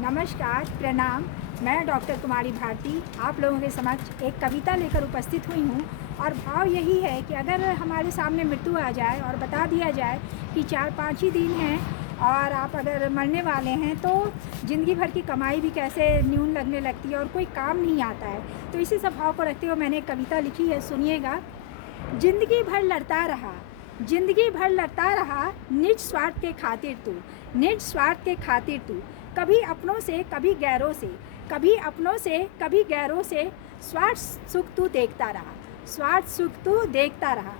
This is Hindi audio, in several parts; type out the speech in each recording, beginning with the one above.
नमस्कार, प्रणाम। मैं डॉक्टर कुमारी भारती आप लोगों के समक्ष एक कविता लेकर उपस्थित हुई हूँ और भाव यही है कि अगर हमारे सामने मृत्यु आ जाए और बता दिया जाए कि 4-5 ही दिन हैं और आप अगर मरने वाले हैं तो ज़िंदगी भर की कमाई भी कैसे न्यून लगने लगती है और कोई काम नहीं आता है। तो इसी सब भाव को रखते हुए मैंने एक कविता लिखी है, सुनिएगा। जिंदगी भर लड़ता रहा, जिंदगी भर लड़ता रहा, निज स्वार्थ के खातिर तू, निज स्वार्थ के खातिर तू, कभी अपनों से कभी गैरों से, कभी अपनों से कभी गैरों से, स्वार्थ सुख तू देखता रहा, स्वार्थ सुख तू देखता रहा।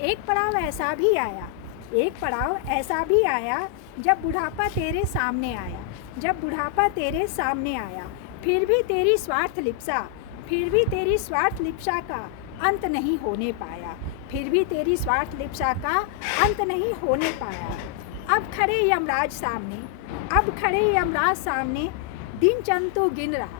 एक पड़ाव ऐसा भी आया, एक पड़ाव ऐसा भी आया, जब बुढ़ापा तेरे सामने आया, जब बुढ़ापा तेरे सामने आया, फिर भी तेरी स्वार्थ लिप्सा, फिर भी तेरी स्वार्थ लिप्सा का अंत नहीं होने पाया, फिर भी तेरी स्वार्थ लिप्सा का अंत नहीं होने पाया। अब खड़े यमराज सामने, अब खड़े यमराज सामने, दिन चंद तो गिन रहा,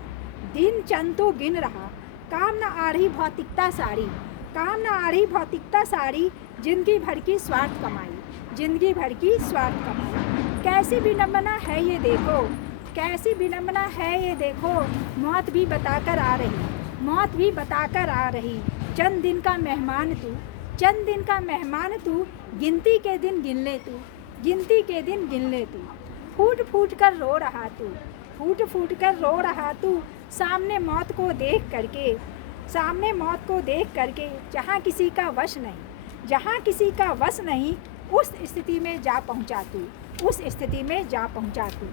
दिन चंद तो गिन रहा, काम न आ रही भौतिकता सारी, काम न आ रही भौतिकता सारी, जिंदगी भर की स्वार्थ कमाई, जिंदगी भर की स्वार्थ कमाई। कैसी विडंबना है ये देखो, कैसी विडंबना है ये देखो, मौत भी बताकर आ रही, मौत भी बताकर आ रही, चंद दिन का मेहमान तू, चंद दिन का मेहमान तू, गिनती के दिन गिन ले तू, गिनती के दिन गिन ले तू। फूट फूट कर रो रहा तू, फूट फूट कर रो रहा तू, सामने मौत को देख करके, सामने मौत को देख करके, जहाँ किसी का वश नहीं, जहाँ किसी का वश नहीं, उस स्थिति में जा पहुँचा तू, उस स्थिति में जा पहुँचा तू।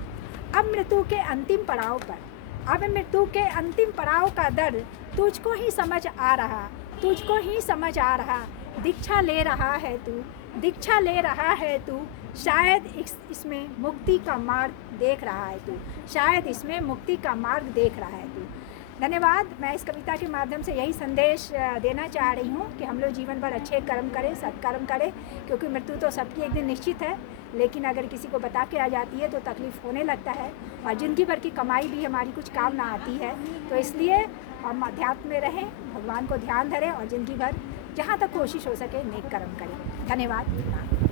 अब मृत्यु के अंतिम पड़ाव पर, अब मृत्यु के अंतिम पड़ाव का दर्द तुझको ही समझ आ रहा, तुझको ही समझ आ रहा, दीक्षा ले रहा है तू, दीक्षा ले रहा है तू, शायद इसमें मुक्ति का मार्ग देख रहा है तू, शायद इसमें मुक्ति का मार्ग देख रहा है तू। धन्यवाद। मैं इस कविता के माध्यम से यही संदेश देना चाह रही हूँ कि हम लोग जीवन भर अच्छे कर्म करें, सत्कर्म करें, क्योंकि मृत्यु तो सबकी एक दिन निश्चित है, लेकिन अगर किसी को बता के आ जाती है तो तकलीफ़ होने लगता है और ज़िंदगी भर की कमाई भी हमारी कुछ काम ना आती है। तो इसलिए हम अध्यात्म में रहें, भगवान को ध्यान धरें और ज़िंदगी भर जहाँ तक कोशिश हो सके नेक कर्म करें। धन्यवाद।